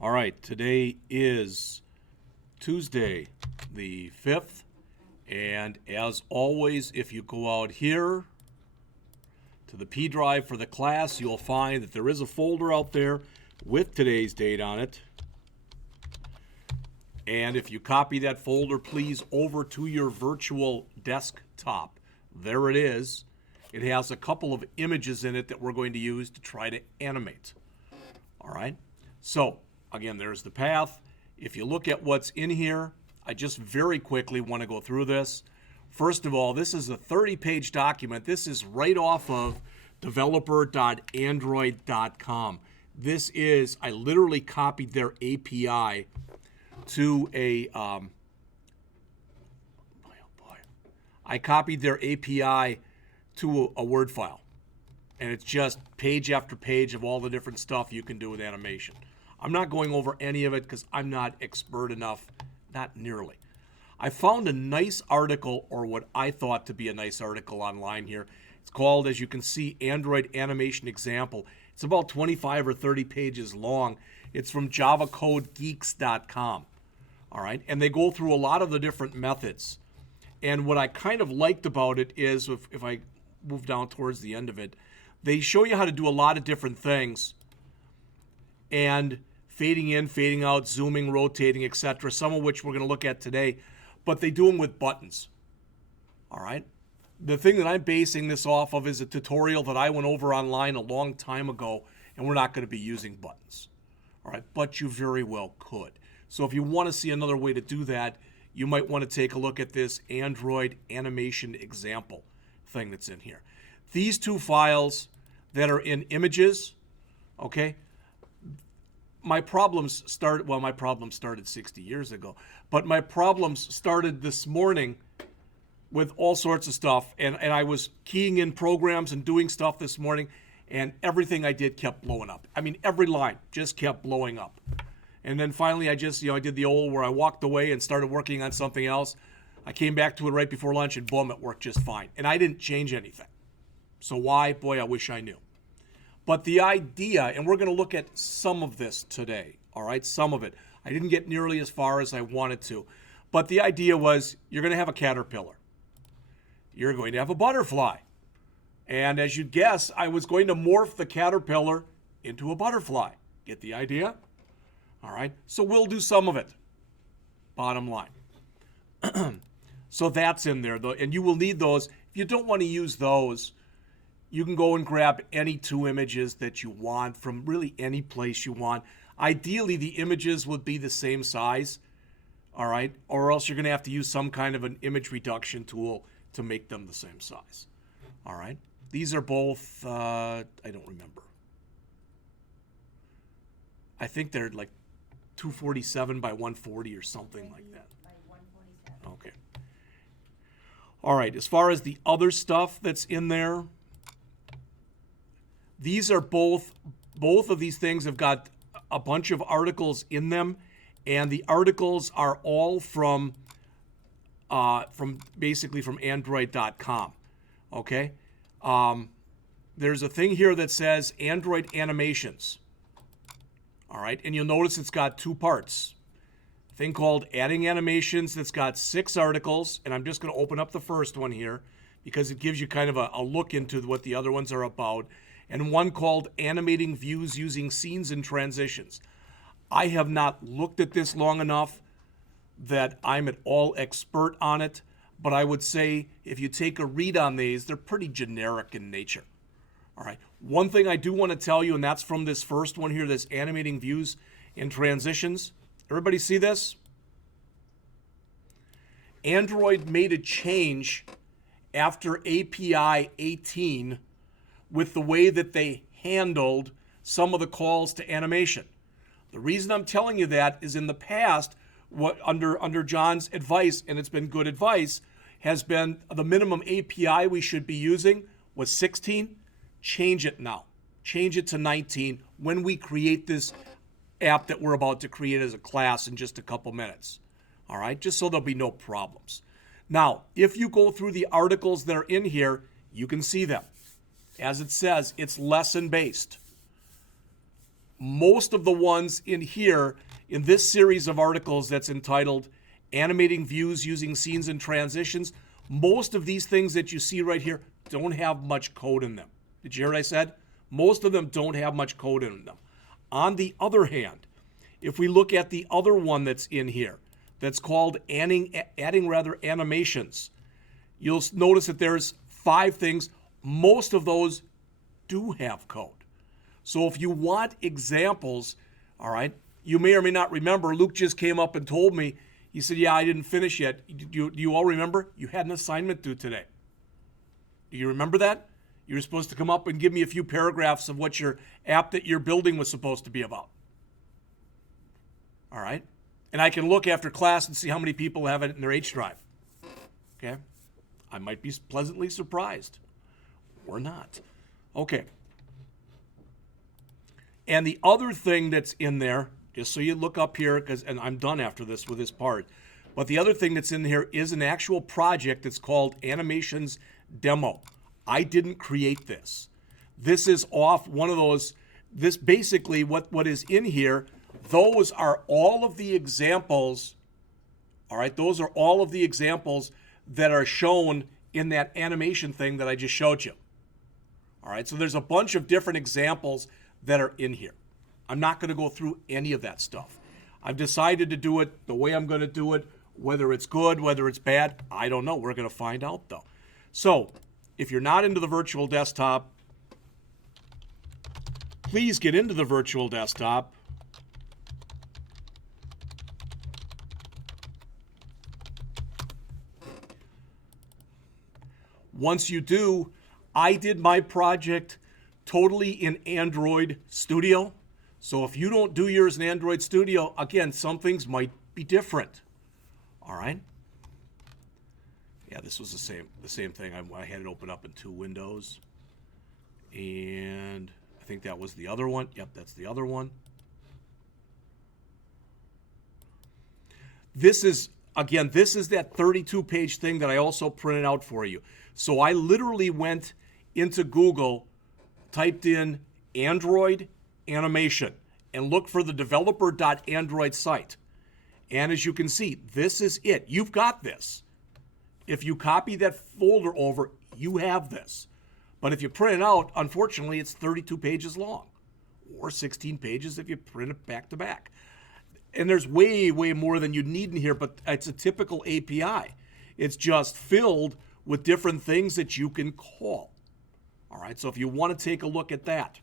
All right, today is Tuesday, the 5th, and as always, if you go out here to the P drive for the class, you'll find that there is a folder out there with today's date on it. And if you copy that folder, please, over to your virtual desktop. There it is. It has a couple of images in it that we're going to use to try to animate. All right, so again, there's the path. If you look at what's in here, I just very quickly want to go through this. First of all, this is a 30-page document. This is right off of developer.android.com. This is, I literally copied their API to a, I copied their API to a Word file. And it's just page after page of all the different stuff you can do with animation. I'm not going over any of it because I'm not expert enough, not nearly. I found a nice article, or what I thought to be a nice article online here. It's called, as you can see, Android Animation Example. It's about 25 or 30 pages long. It's from javacodegeeks.com. All right, and they go through a lot of the different methods. And what I kind of liked about it is, if I move down towards the end of it, they show you how to do a lot of different things, and fading in, fading out, zooming, rotating, etc., some of which we're going to look at today, but they do them with buttons. All right? The thing that I'm basing this off of is a tutorial that I went over online a long time ago, and we're not going to be using buttons. All right? But you very well could. So if you want to see another way to do that, you might want to take a look at this Android animation example thing that's in here. These two files that are in images, okay, my problems started 60 years ago, but my problems started this morning with all sorts of stuff, and I was keying in programs and doing stuff this morning, and everything I did kept blowing up. I mean, every line just kept blowing up. And then finally I just, I did the old where I walked away and started working on something else. I came back to it right before lunch, and boom, it worked just fine. And I didn't change anything. So why? Boy, I wish I knew. But the idea, and we're going to look at some of this today, all right, some of it. I didn't get nearly as far as I wanted to. But the idea was you're going to have a caterpillar. You're going to have a butterfly. And as you'd guess, I was going to morph the caterpillar into a butterfly. Get the idea? All right, so we'll do some of it, bottom line. So that's in there, though, and you will need those. If you don't want to use those, you can go and grab any two images that you want from really any place you want. Ideally, the images would be the same size, all right? Or else you're going to have to use some kind of an image reduction tool to make them the same size, all right? These are both, I don't remember. I think they're like 247 by 140 or something like that. Okay. All right, as far as the other stuff that's in there, these are both of these things have got a bunch of articles in them, and the articles are all from basically from Android.com. Okay, there's a thing here that says Android animations. All right, and you'll notice it's got two parts. A thing called adding animations that's got 6 articles, and I'm just going to open up the first one here because it gives you kind of a look into what the other ones are about. And one called Animating Views Using Scenes and Transitions. I have not looked at this long enough that I'm at all expert on it, but I would say if you take a read on these, they're pretty generic in nature. All right. One thing I do want to tell you, and that's from this first one here, this Animating Views and Transitions. Everybody see this? Android made a change after API 18 with the way that they handled some of the calls to animation. The reason I'm telling you that is in the past, what under John's advice, and it's been good advice, has been the minimum API we should be using was 16. Change it now. Change it to 19 when we create this app that we're about to create as a class in just a couple minutes. All right, just so there'll be no problems. Now, if you go through the articles that are in here, you can see them. As it says, it's lesson-based. most of the ones in here, in this series of articles that's entitled Animating Views Using Scenes and Transitions, most of these things that you see right here don't have much code in them. Did you hear what I said? Most of them don't have much code in them. On the other hand, if we look at the other one that's in here, that's called adding animations, you'll notice that there's 5 things. Most of those do have code. So if you want examples, all right, you may or may not remember, Luke just came up and told me, he said, yeah, I didn't finish yet. Do you all remember? You had an assignment due today. Do you remember that? You were supposed to come up and give me a few paragraphs of what your app that you're building was supposed to be about. All right? And I can look after class and see how many people have it in their H drive. Okay? I might be pleasantly surprised. Or not. Okay. And the other thing that's in there, just so you look up here, and I'm done after this with this part, but the other thing that's in here is an actual project that's called Animations Demo. I didn't create this. This is off one of those, this basically what is in here, those are all of the examples, all right, those are all of the examples that are shown in that animation thing that I just showed you. All right, so there's a bunch of different examples that are in here. I'm not going to go through any of that stuff. I've decided to do it the way I'm going to do it. Whether it's good, whether it's bad, I don't know. We're going to find out, though. So if you're not into the virtual desktop, please get into the virtual desktop. Once you do, I did my project totally in Android Studio. So if you don't do yours in Android Studio, again, some things might be different. All right? Yeah, this was the same thing. I had it open up in 2 windows. And I think that was the other one. Yep, that's the other one. This is, again, this is that 32-page thing that I also printed out for you. So I literally went into Google, typed in Android animation, and looked for the developer.android site. And as you can see, this is it. You've got this. If you copy that folder over, you have this. But if you print it out, unfortunately, it's 32 pages long, or 16 pages if you print it back to back. And there's way, way more than you need in here, but it's a typical API. It's just filled with different things that you can call. All right, so if you want to take a look at that,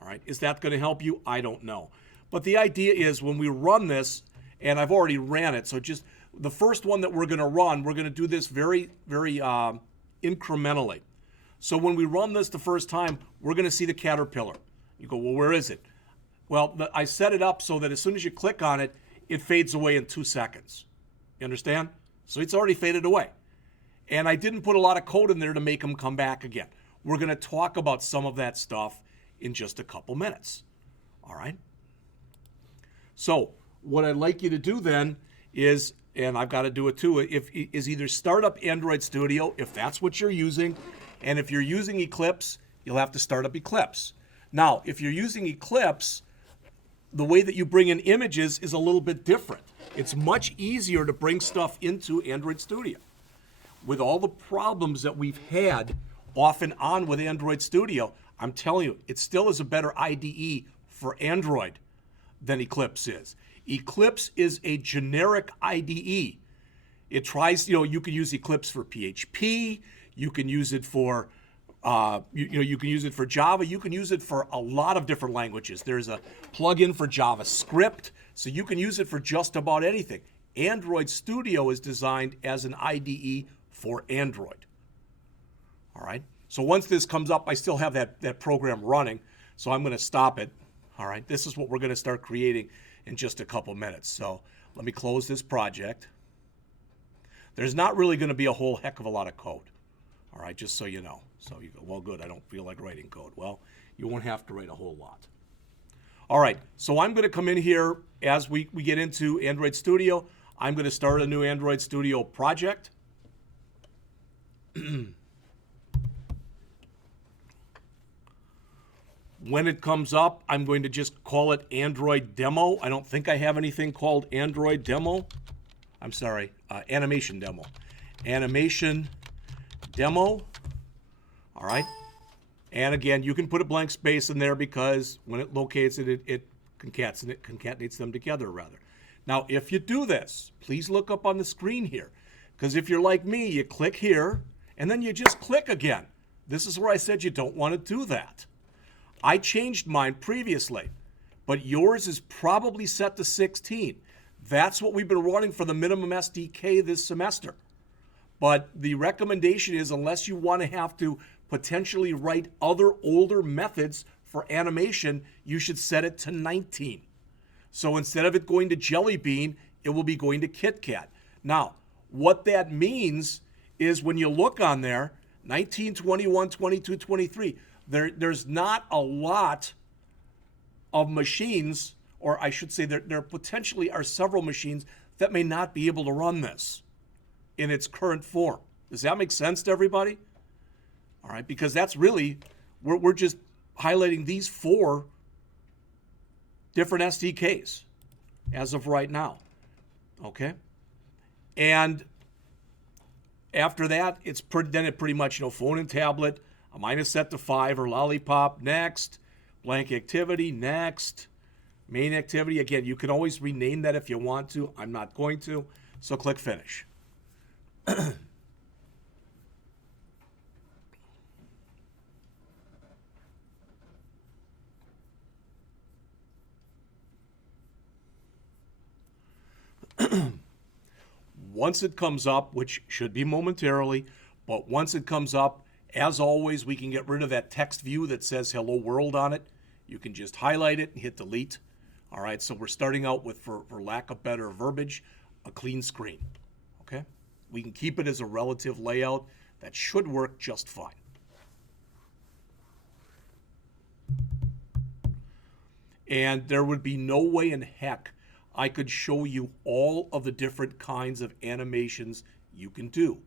all right, is that going to help you? I don't know. But the idea is when we run this, and I've already ran it, so just the first one that we're going to run, we're going to do this very, very incrementally. So when we run this the first time, we're going to see the caterpillar. You go, well, where is it? Well, I set it up so that as soon as you click on it, it fades away in 2 seconds. You understand? So it's already faded away. And I didn't put a lot of code in there to make them come back again. We're going to talk about some of that stuff in just a couple minutes. All right? So what I'd like you to do then is, and I've got to do it too, is either start up Android Studio, if that's what you're using, and if you're using Eclipse, you'll have to start up Eclipse. Now, if you're using Eclipse, the way that you bring in images is a little bit different. It's much easier to bring stuff into Android Studio. With all the problems that we've had off and on with Android Studio, I'm telling you, it still is a better IDE for Android than Eclipse is. Eclipse is a generic IDE. It tries, you can use Eclipse for PHP, you can use it for you can use it for Java. You can use it for a lot of different languages. There's a plugin for JavaScript, so you can use it for just about anything. Android Studio is designed as an IDE for Android. All right. So once this comes up, I still have that program running, so I'm going to stop it. All right. This is what we're going to start creating in just a couple minutes. So let me close this project. There's not really going to be a whole heck of a lot of code. All right, just so you know. So you go, well, good, I don't feel like writing code. Well, you won't have to write a whole lot. All right, so I'm going to come in here as we get into Android Studio. I'm going to start a new Android Studio project. When it comes up, I'm going to just call it Android Demo. I don't think I have anything called Android Demo. I'm sorry, Animation Demo. Animation Demo. All right. And again, you can put a blank space in there because when it locates it, it concatenates them together, rather. Now, if you do this, please look up on the screen here. Because if you're like me, you click here, and then you just click again. This is where I said you don't want to do that. I changed mine previously, but yours is probably set to 16. That's what we've been running for the minimum SDK this semester. But the recommendation is, unless you want to have to potentially write other older methods for animation, you should set it to 19. So instead of it going to Jelly Bean, it will be going to KitKat. Now, what that means is when you look on there, 19, 21, 22, 23, there's not a lot of machines, or I should say there potentially are several machines that may not be able to run this in its current form. Does that make sense to everybody? All right, because that's really, we're just highlighting these 4 different SDKs as of right now, okay? And after that, then it pretty much, phone and tablet, a minus set to 5 or lollipop, next, blank activity, next, main activity. Again, you can always rename that if you want to. I'm not going to, so click finish. Once it comes up, which should be momentarily, but once it comes up, as always, we can get rid of that text view that says hello world on it. You can just highlight it and hit delete. All right, so we're starting out with, for lack of better verbiage, a clean screen, okay? We can keep it as a relative layout. That should work just fine. And there would be no way in heck I could show you all of the different kinds of animations you can do.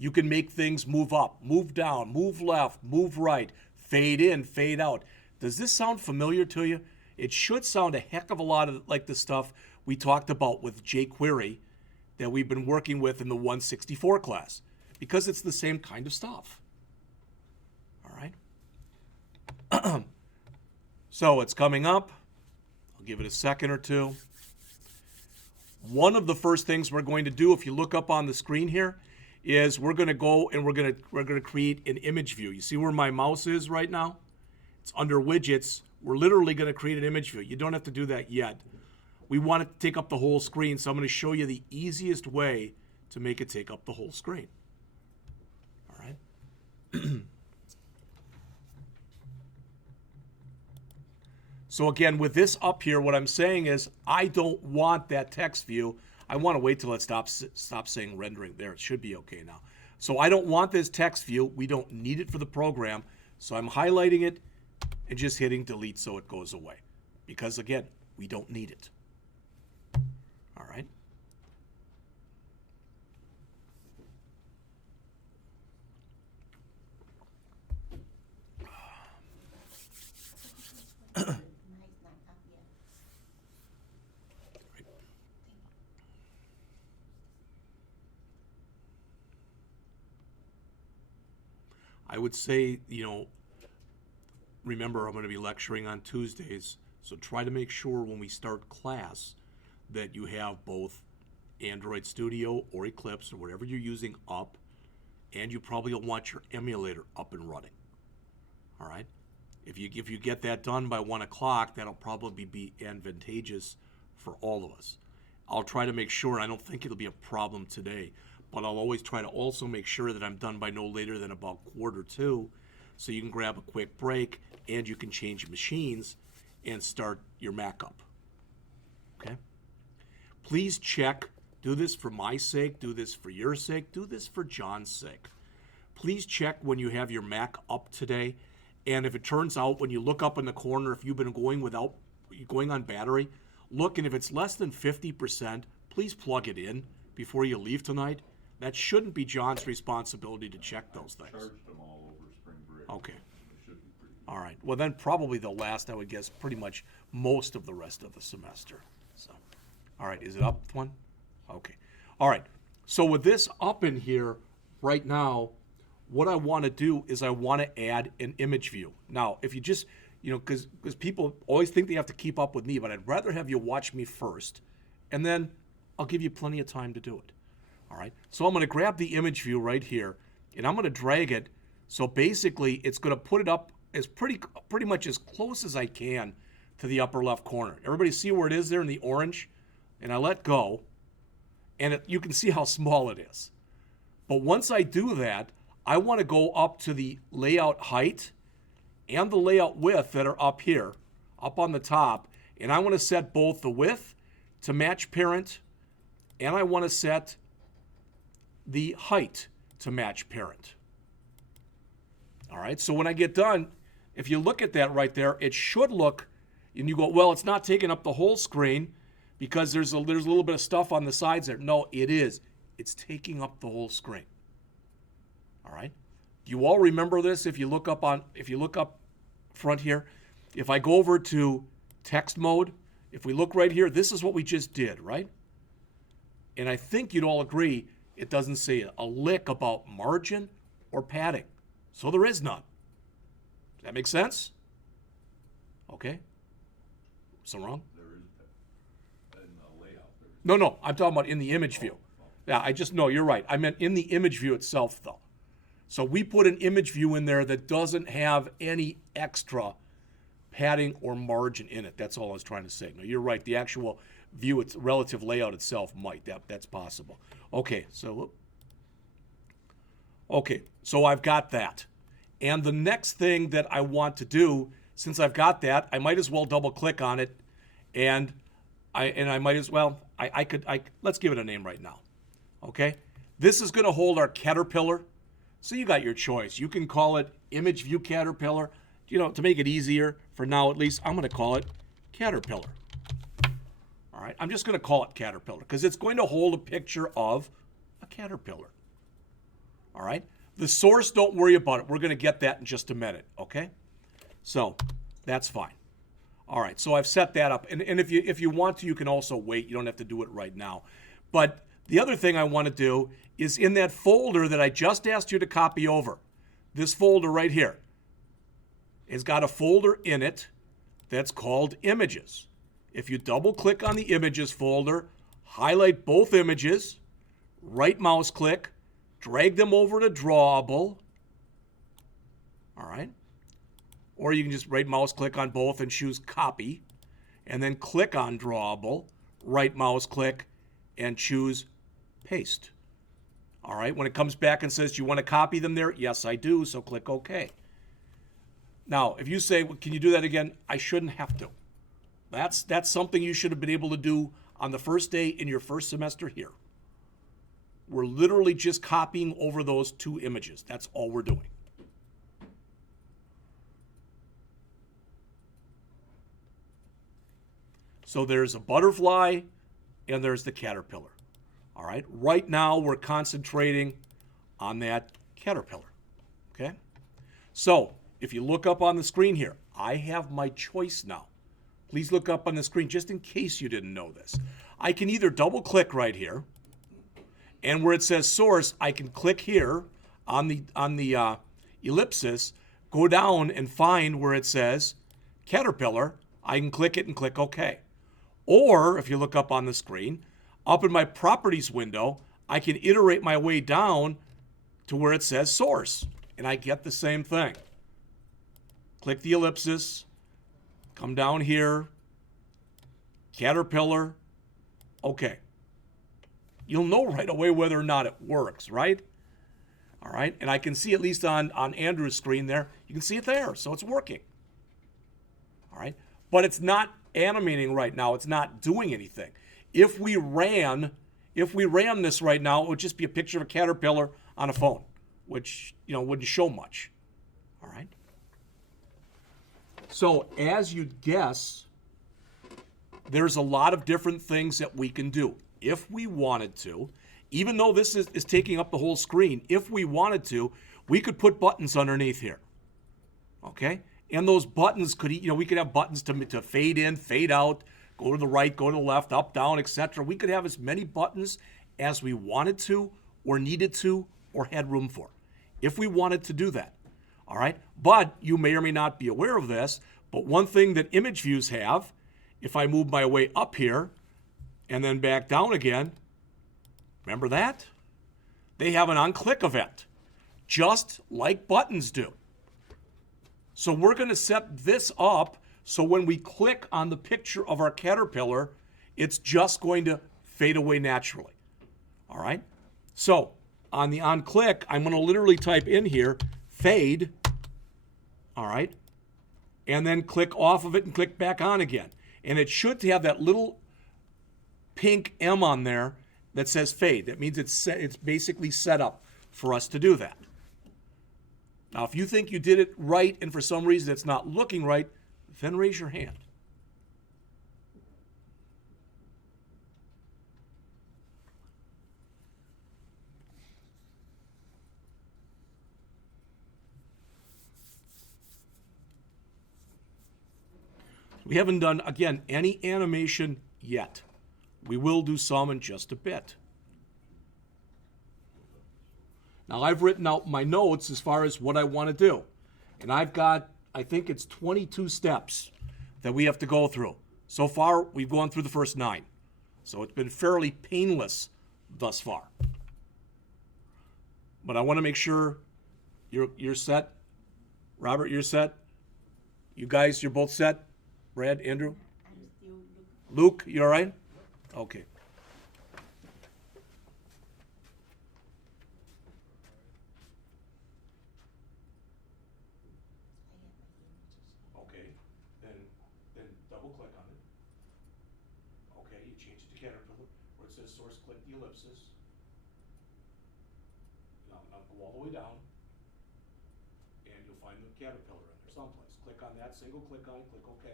You can make things move up, move down, move left, move right, fade in, fade out. Does this sound familiar to you? It should sound a heck of a lot like the stuff we talked about with jQuery that we've been working with in the 164 class, because it's the same kind of stuff. All right. So it's coming up. I'll give it a second or two. One of the first things we're going to do, if you look up on the screen here, is we're going to go and we're going to create an image view. You see where my mouse is right now? It's under widgets. We're literally going to create an image view. You don't have to do that yet. We want it to take up the whole screen, so I'm going to show you the easiest way to make it take up the whole screen. All right. So again, with this up here, what I'm saying is I don't want that text view. I want to wait till it stops saying rendering there. It should be okay now. So I don't want this text view. We don't need it for the program. So I'm highlighting it and just hitting delete so it goes away. Because again, we don't need it. All right. I would say, remember I'm going to be lecturing on Tuesdays, so try to make sure when we start class that you have both Android Studio or Eclipse or whatever you're using up, and you probably don't want your emulator up and running. All right? If you get that done by 1 o'clock, that'll probably be advantageous for all of us. I'll try to make sure, I don't think it'll be a problem today, but I'll always try to also make sure that I'm done by no later than about 1:45, so you can grab a quick break and you can change machines and start your Mac up. Okay? Please check, do this for my sake, do this for your sake, do this for John's sake. Please check when you have your Mac up today, and if it turns out when you look up in the corner, if you've been going on battery, look, and if it's less than 50%, please plug it in before you leave tonight. That shouldn't be John's responsibility to check those things. Charged them all over spring break. Okay. It should be pretty All right. Well, then probably the last, I would guess, pretty much most of the rest of the semester. So, all right. Is it up one? Okay. All right. So with this up in here right now, what I want to do is I want to add an image view. Now, if you just, because people always think they have to keep up with me, but I'd rather have you watch me first, and then I'll give you plenty of time to do it. All right. So I'm going to grab the image view right here, and I'm going to drag it. So basically, it's going to put it up as pretty much as close as I can to the upper left corner. Everybody see where it is there in the orange? And I let go, and you can see how small it is. But once I do that, I want to go up to the layout height and the layout width that are up here, up on the top, and I want to set both the width to match parent, and I want to set the height to match parent. All right, so when I get done, if you look at that right there, it should look, and you go, well, it's not taking up the whole screen because there's a little bit of stuff on the sides there. No, it is. It's taking up the whole screen. All right. Do you all remember this? If you look up front here, if I go over to text mode, if we look right here, this is what we just did, right? And I think you'd all agree it doesn't say a lick about margin or padding. So there is none. Does that make sense? Okay. Something wrong? There is in the layout. No, I'm talking about in the image view. Yeah, no, you're right. I meant in the image view itself, though. So we put an image view in there that doesn't have any extra padding or margin in it. That's all I was trying to say. No, you're right. The actual view, its relative layout itself might. That's possible. Okay, so I've got that. And the next thing that I want to do, since I've got that, I might as well double click on it, and I might as well, let's give it a name right now. Okay? This is going to hold our caterpillar. So you got your choice. You can call it image view caterpillar. To make it easier, for now at least, I'm going to call it caterpillar. All right? I'm just going to call it caterpillar because it's going to hold a picture of a caterpillar. All right? The source, don't worry about it. We're going to get that in just a minute, okay? So that's fine. All right, so I've set that up. And if you want to, you can also wait. You don't have to do it right now. But the other thing I want to do is in that folder that I just asked you to copy over, this folder right here has got a folder in it that's called images. If you double click on the images folder, highlight both images, right mouse click, drag them over to drawable. All right. Or you can just right mouse click on both and choose copy, and then click on drawable, right mouse click, and choose paste. All right. When it comes back and says, do you want to copy them there? Yes, I do. So click OK. Now, if you say, well, can you do that again? I shouldn't have to. That's something you should have been able to do on the first day in your first semester here. We're literally just copying over those two images. That's all we're doing. So there's a butterfly and there's the caterpillar. All right. Right now we're concentrating on that caterpillar. Okay. So if you look up on the screen here, I have my choice now. Please look up on the screen just in case you didn't know this. I can either double click right here, and where it says source, I can click here on the ellipsis, go down and find where it says caterpillar. I can click it and click OK. Or if you look up on the screen, up in my properties window, I can iterate my way down to where it says source, and I get the same thing. Click the ellipsis, come down here, caterpillar, OK. You'll know right away whether or not it works, right? All right, and I can see at least on Andrew's screen there, you can see it there, so it's working. All right, but it's not animating right now. It's not doing anything. If we ran this right now, it would just be a picture of a caterpillar on a phone, which wouldn't show much. All right. So as you'd guess, there's a lot of different things that we can do. If we wanted to, even though this is taking up the whole screen, if we wanted to, we could put buttons underneath here. Okay? And those buttons could, we could have buttons to fade in, fade out, go to the right, go to the left, up, down, etc. We could have as many buttons as we wanted to, or needed to, or had room for, if we wanted to do that. All right. But you may or may not be aware of this. But one thing that image views have, if I move my way up here and then back down again, remember that? They have an on-click event, just like buttons do. So we're going to set this up so when we click on the picture of our caterpillar, it's just going to fade away naturally. All right? So on the on-click, I'm going to literally type in here, fade, all right? And then click off of it and click back on again. And it should have that little pink M on there that says fade. That means it's basically set up for us to do that. Now, if you think you did it right and for some reason it's not looking right, then raise your hand. We haven't done, again, any animation yet. We will do some in just a bit. Now, I've written out my notes as far as what I want to do. And I've got, I think it's 22 steps that we have to go through. So far, we've gone through the first 9. So it's been fairly painless thus far. But I want to make sure you're set. Robert, you're set. You guys, you're both set. Brad, Andrew? Luke, you all right? Okay. Okay, then double click on it. Okay, you change it to Caterpillar, where it says source, click the ellipsis. Now go all the way down, and you'll find the Caterpillar in there someplace. Click on that, single click on it, click OK.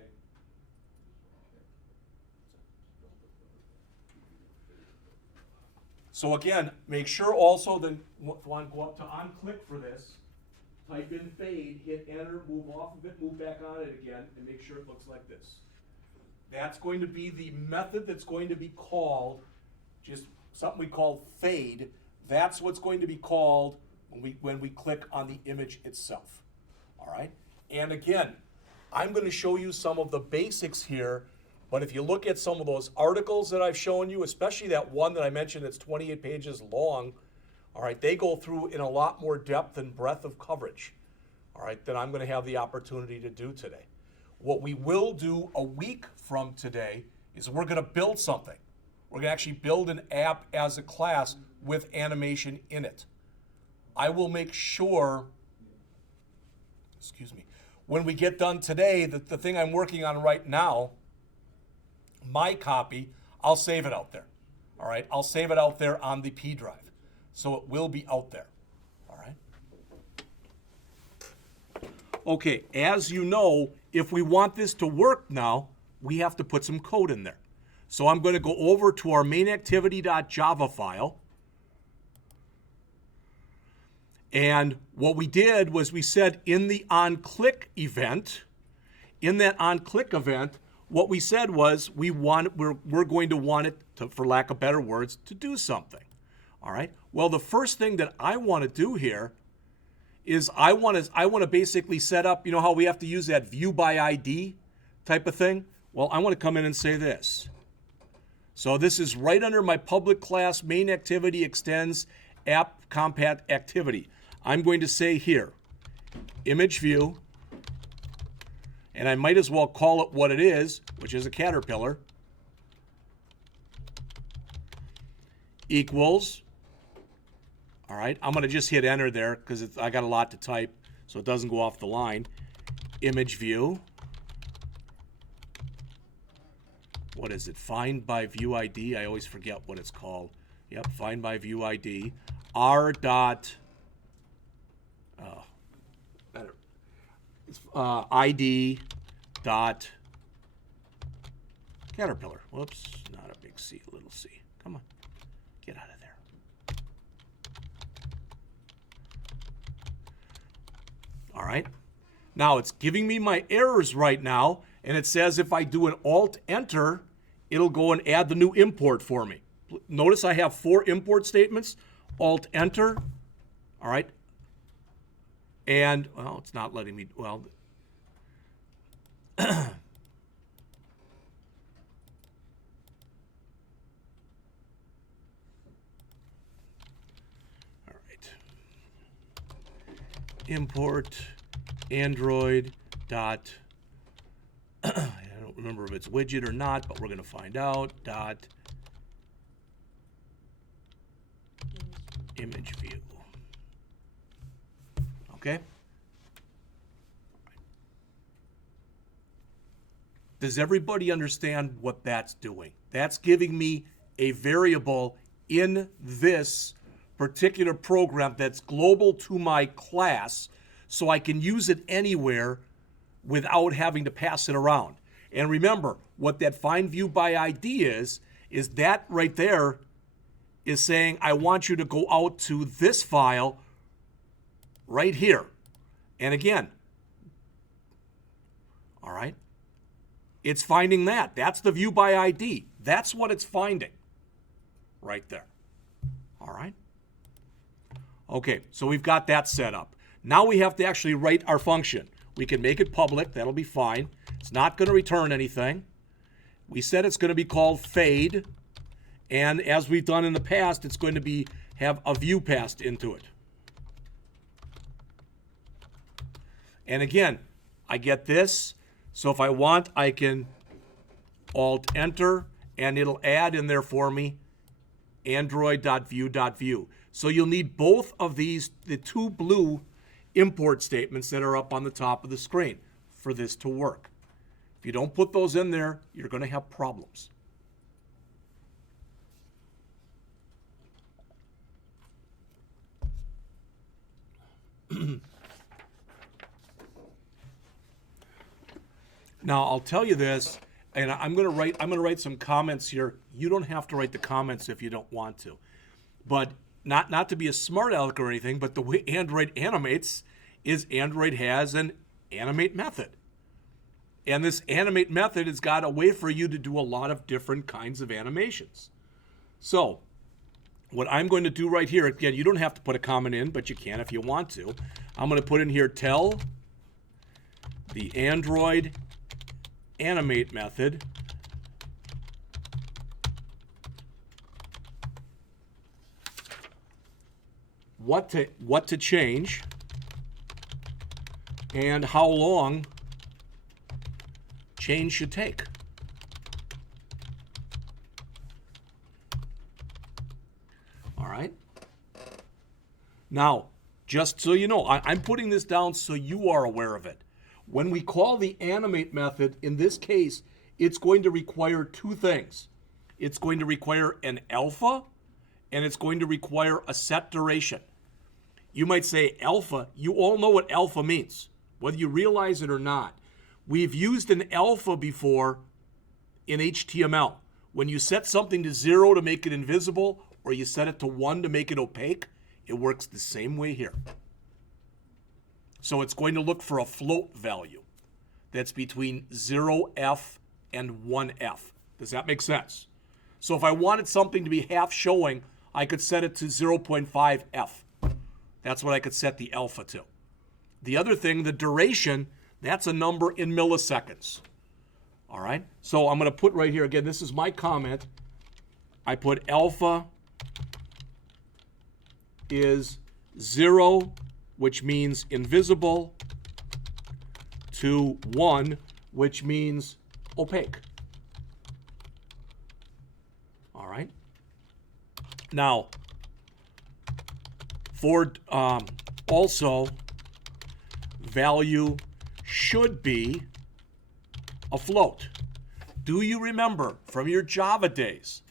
So again, make sure also that want to go up to on-click for this, type in fade, hit enter, move off of it, move back on it again, and make sure it looks like this. That's going to be the method that's going to be called, just something we call fade. That's what's going to be called when we click on the image itself. All right? And again, I'm going to show you some of the basics here. But if you look at some of those articles that I've shown you, especially that one that I mentioned that's 28 pages long, all right, they go through in a lot more depth and breadth of coverage, all right, than I'm going to have the opportunity to do today. What we will do a week from today is we're going to build something. We're going to actually build an app as a class with animation in it. I will make sure, when we get done today, that the thing I'm working on right now, my copy, I'll save it out there. All right, I'll save it out there on the P drive. So it will be out there. All right. Okay, as you know, if we want this to work now, we have to put some code in there. So I'm going to go over to our mainactivity.java file. And what we did was we said in the on-click event, in that on-click event, what we said was we're going to want it to, for lack of better words, to do something. All right. Well, the first thing that I want to do here is I want to basically set up, you know how we have to use that view by ID type of thing? Well, I want to come in and say this. So this is right under my public class main activity extends app compat activity. I'm going to say here, image view, and I might as well call it what it is, which is a caterpillar, equals, all right, I'm going to just hit enter there because I got a lot to type so it doesn't go off the line. Image view, what is it, find by view ID? I always forget what it's called. Yep, find by view ID, r dot, ID dot caterpillar. Whoops, not a big C, little c. Come on, get out of there. All right. Now it's giving me my errors right now, and it says if I do an Alt-Enter, it'll go and add the new import for me. Notice I have 4 import statements. Alt-Enter, all right? And, well, it's not letting me, well. All right. Import Android dot, I don't remember if it's widget or not, but we're going to find out, dot image view. Okay? Does everybody understand what that's doing? That's giving me a variable in this particular program that's global to my class, so I can use it anywhere without having to pass it around. And remember, what that find view by ID is that right there is saying, I want you to go out to this file right here. And again, all right, it's finding that. That's the view by ID. That's what it's finding right there. All right. Okay, so we've got that set up. Now we have to actually write our function. We can make it public. That'll be fine. It's not going to return anything. We said it's going to be called fade. And as we've done in the past, it's going to have a view passed into it. And again, I get this. So if I want, I can Alt-Enter, and it'll add in there for me Android.view.view. So you'll need both of these, the 2 blue import statements that are up on the top of the screen for this to work. If you don't put those in there, you're going to have problems. Now, I'll tell you this, and I'm going to write some comments here. You don't have to write the comments if you don't want to. But not to be a smart aleck or anything, but the way Android animates is Android has an animate method. And this animate method has got a way for you to do a lot of different kinds of animations. So what I'm going to do right here, again, you don't have to put a comment in, but you can if you want to. I'm going to put in here, tell the Android animate method what to change and how long change should take. All right. Now, just so you know, I'm putting this down so you are aware of it. When we call the animate method, in this case, it's going to require 2 things. It's going to require an alpha, and it's going to require a set duration. You might say alpha. You all know what alpha means, whether you realize it or not. We've used an alpha before in HTML. When you set something to 0 to make it invisible, or you set it to 1 to make it opaque, it works the same way here. So it's going to look for a float value that's between 0f and 1f. Does that make sense? So if I wanted something to be half showing, I could set it to 0.5f. That's what I could set the alpha to. The other thing, the duration, that's a number in milliseconds. All right? So I'm going to put right here, again, this is my comment. I put alpha is 0, which means invisible, to 1, which means opaque. All right? Now, for also, value should be a float. Do you remember from your Java days,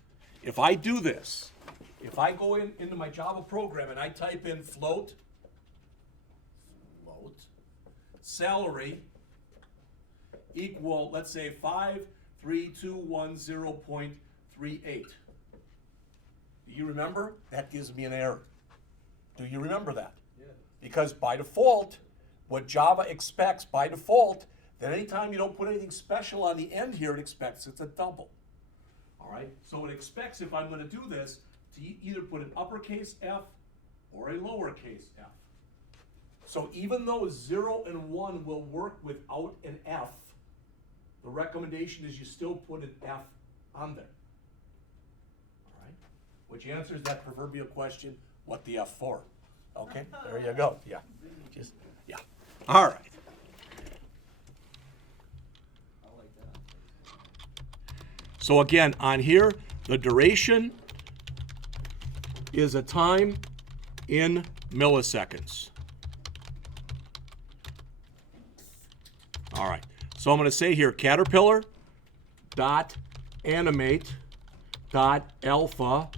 if I do this, if I go into my Java program and I type in float, salary equal, let's say 53210.38. Do you remember? That gives me an error. Do you remember that? Yeah. Because by default, what Java expects by default, that anytime you don't put anything special on the end here, it expects it's a double. All right, so it expects, if I'm going to do this, to either put an uppercase F or a lowercase f. So even though 0 and 1 will work without an F, the recommendation is you still put an F on there. All right, which answers that proverbial question, what the F for? Okay, there you go. Yeah, yeah. All right. So again, on here, the duration is a time in milliseconds. All right, so I'm going to say here, caterpillar dot animate dot alpha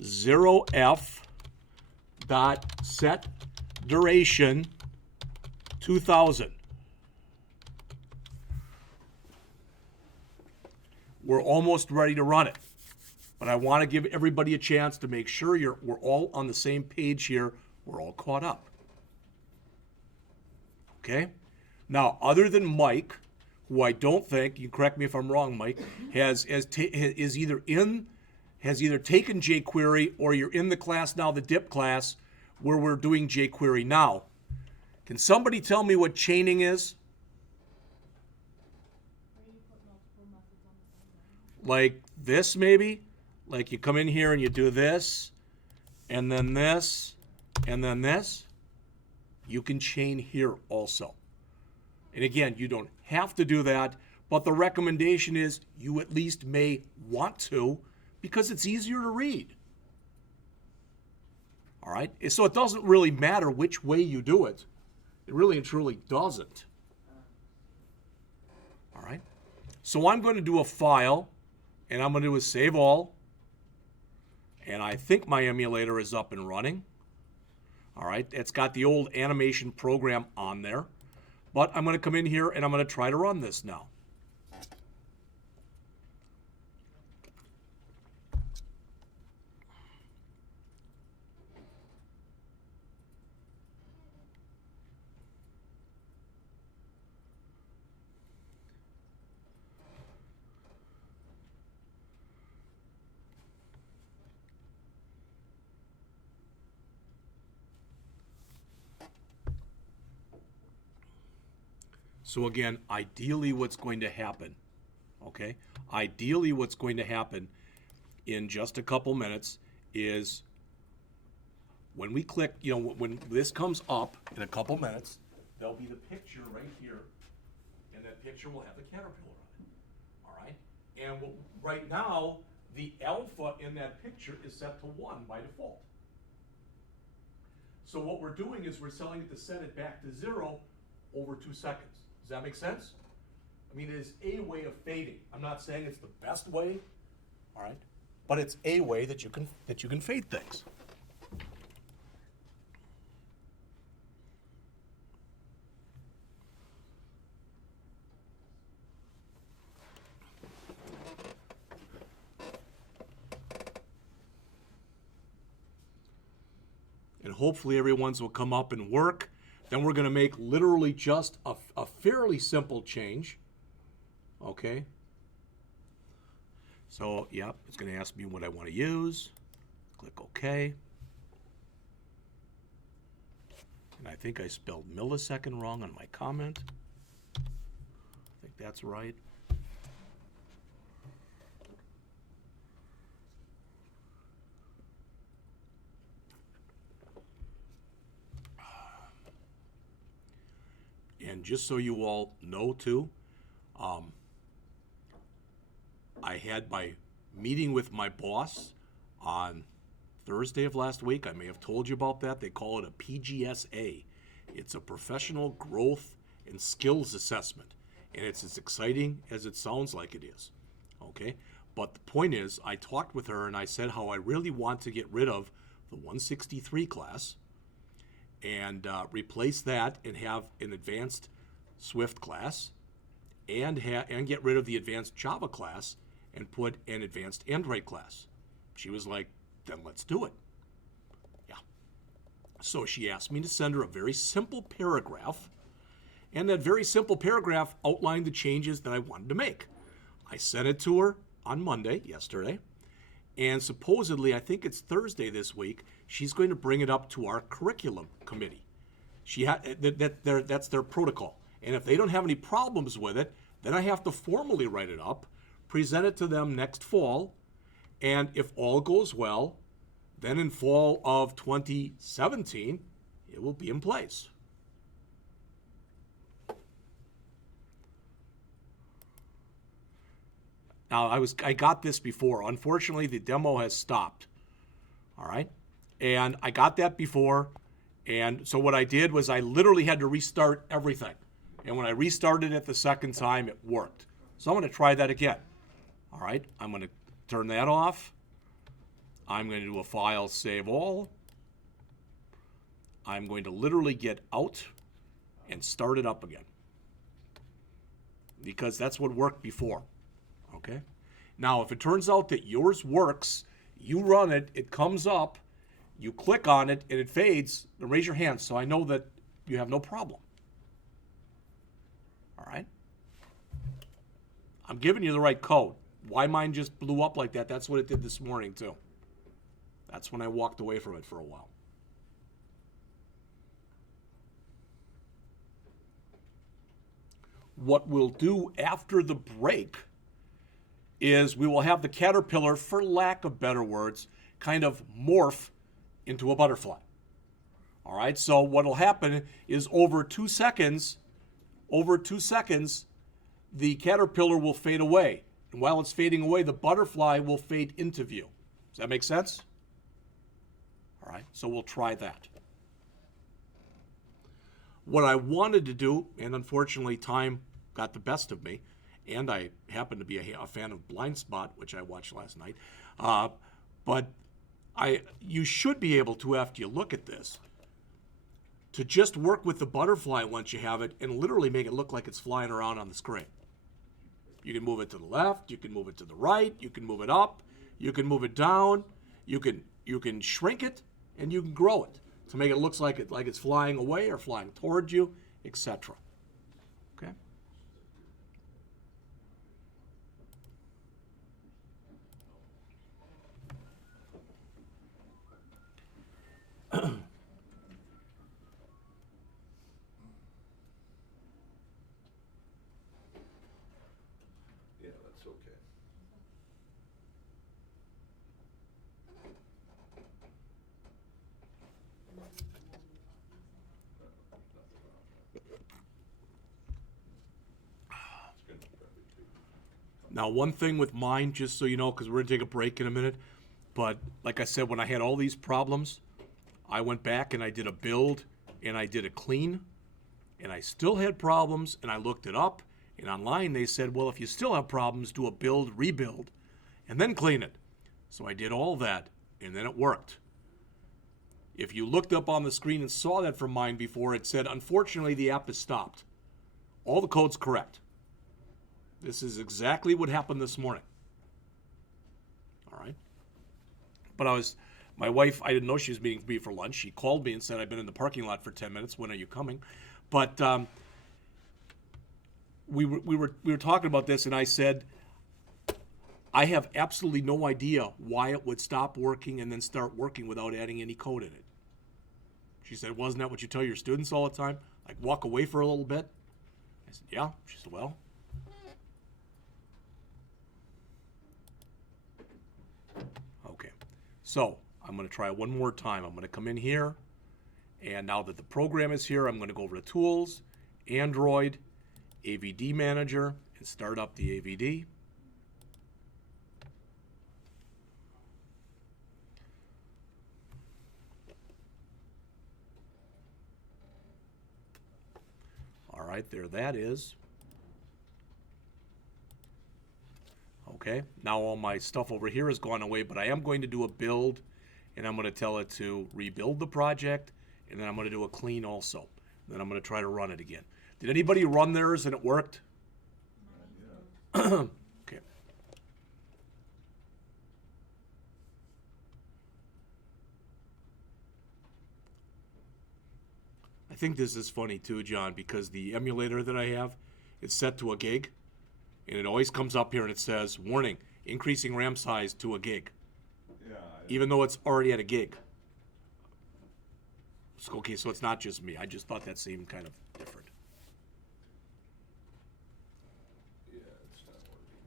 0f dot set duration 2000. We're almost ready to run it, but I want to give everybody a chance to make sure we're all on the same page here. We're all caught up. Okay? Now, other than Mike, who I don't think, you can correct me if I'm wrong, Mike, has either taken jQuery, or you're in the class now, the DIP class, where we're doing jQuery now. Can somebody tell me what chaining is? Like this, maybe? Like you come in here and you do this, and then this, and then this. You can chain here also. And again, you don't have to do that, but the recommendation is you at least may want to, because it's easier to read. All right? So it doesn't really matter which way you do it. It really and truly doesn't. All right? So I'm going to do a file, and I'm going to do a save all. And I think my emulator is up and running. All right? It's got the old animation program on there. But I'm going to come in here and I'm going to try to run this now. So again, ideally what's going to happen, okay? Ideally what's going to happen in just a couple minutes is when we click, when this comes up in a couple minutes, there'll be the picture right here, and that picture will have the caterpillar on it, all right? And right now, the alpha in that picture is set to 1 by default. So what we're doing is we're telling it to set it back to 0 over 2 seconds. Does that make sense? I mean, it is a way of fading. I'm not saying it's the best way, all right? But it's a way that you can fade things. And hopefully everyone's will come up and work. Then we're going to make literally just a fairly simple change. Okay. So, yep, it's going to ask me what I want to use. Click OK. And I think I spelled millisecond wrong on my comment. I think that's right. And just so you all know too, I had my meeting with my boss on Thursday of last week. I may have told you about that. They call it a PGSA. It's a professional growth and skills assessment. And it's as exciting as it sounds like it is. Okay? But the point is, I talked with her and I said how I really want to get rid of the 163 class and replace that and have an advanced Swift class and get rid of the advanced Java class and put an advanced Android class. She was like, then let's do it. Yeah. So she asked me to send her a very simple paragraph, and that very simple paragraph outlined the changes that I wanted to make. I sent it to her on Monday, yesterday, and supposedly, I think it's Thursday this week, she's going to bring it up to our curriculum committee. That's their protocol. And if they don't have any problems with it, then I have to formally write it up, present it to them next fall, and if all goes well, then in fall of 2017, it will be in place. Now, I got this before. Unfortunately, the demo has stopped. All right? And I got that before. And so what I did was I literally had to restart everything. And when I restarted it the second time, it worked. So I'm going to try that again. All right? I'm going to turn that off. I'm going to do a file save all. I'm going to literally get out and start it up again. Because that's what worked before. Okay? Now, if it turns out that yours works, you run it, it comes up, you click on it, and it fades, then raise your hand so I know that you have no problem. All right? I'm giving you the right code. Why mine just blew up like that? That's what it did this morning, too. That's when I walked away from it for a while. What we'll do after the break is we will have the caterpillar, for lack of better words, kind of morph into a butterfly. All right, so what will happen is over 2 seconds, the caterpillar will fade away. And while it's fading away, the butterfly will fade into view. Does that make sense? All right, so we'll try that. What I wanted to do, and unfortunately time got the best of me, and I happen to be a fan of Blind Spot, which I watched last night, but you should be able to, after you look at this, to just work with the butterfly once you have it and literally make it look like it's flying around on the screen. You can move it to the left, you can move it to the right, you can move it up, you can move it down, you can shrink it, and you can grow it to make it look like it's flying away or flying towards you, etc. Okay? Yeah, that's okay. Now, one thing with mine, just so you know, because we're going to take a break in a minute, but like I said, when I had all these problems, I went back and I did a build and I did a clean, and I still had problems, and I looked it up, and online they said, well, if you still have problems, do a build, rebuild, and then clean it. So I did all that, and then it worked. If you looked up on the screen and saw that from mine before, it said, unfortunately, the app is stopped. All the code's correct. This is exactly what happened this morning. All right? But my wife, I didn't know she was meeting me for lunch. She called me and said, I've been in the parking lot for 10 minutes. When are you coming? But we were talking about this, and I said, I have absolutely no idea why it would stop working and then start working without adding any code in it. She said, wasn't that what you tell your students all the time? Like, walk away for a little bit? I said, yeah. She said, well. Okay. So I'm going to try one more time. I'm going to come in here, and now that the program is here, I'm going to go over to Tools, Android, AVD Manager, and start up the AVD. All right, there that is. Okay, now all my stuff over here has gone away, but I am going to do a build, and I'm going to tell it to rebuild the project, and then I'm going to do a clean also. Then I'm going to try to run it again. Did anybody run theirs and it worked? Okay. I think this is funny too, John, because the emulator that I have, it's set to a gig, and it always comes up here and it says, warning, increasing RAM size to a gig, Yeah. even though it's already at a gig. So, okay, so it's not just me. I just thought that seemed kind of different. Yeah, it's not working.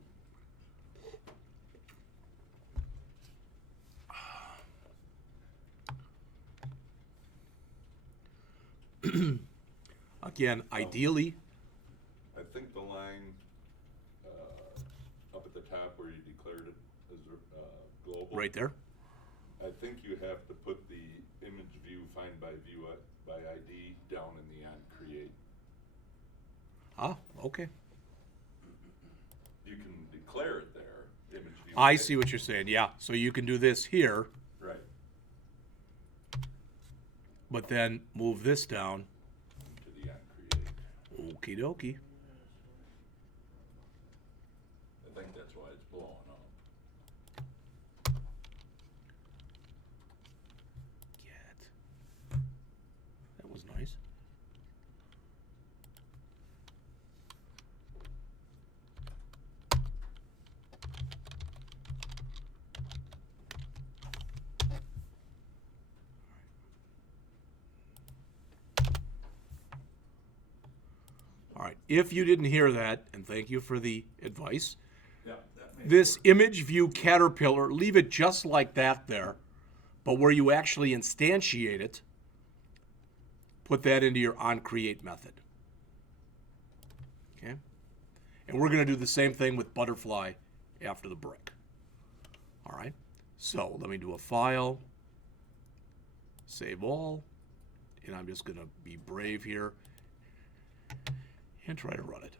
Again, ideally, I think the line up at the top where you declared it as global. right there. I think you have to put the image view find by ID down in the on create. Ah, okay. You can declare it there, image view. I see what you're saying. Yeah, so you can do this here, Right. but then move this down. To the on create. Okie dokie. I think that's why it's blowing up. Get. That was nice. All right, if you didn't hear that, and thank you for the advice, Yeah, that makes this image view caterpillar, leave it just like that there, but where you actually instantiate it, put that into your onCreate method. Okay? And we're going to do the same thing with butterfly after the break. All right? So let me do a file, save all, and I'm just going to be brave here and try to run it.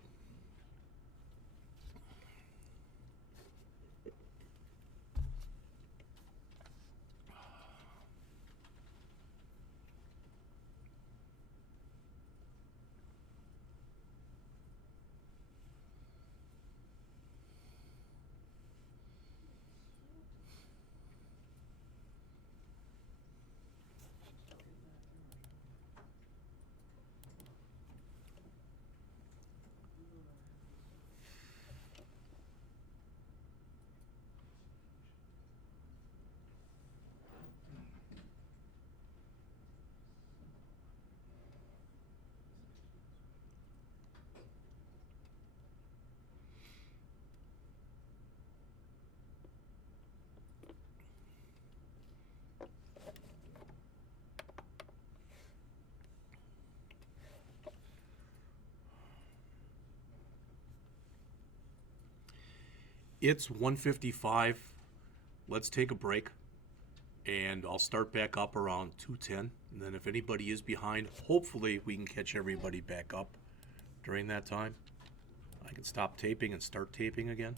It's 1:55. Let's take a break, and I'll start back up around 2:10. And then if anybody is behind, hopefully we can catch everybody back up during that time. I can stop taping and start taping again.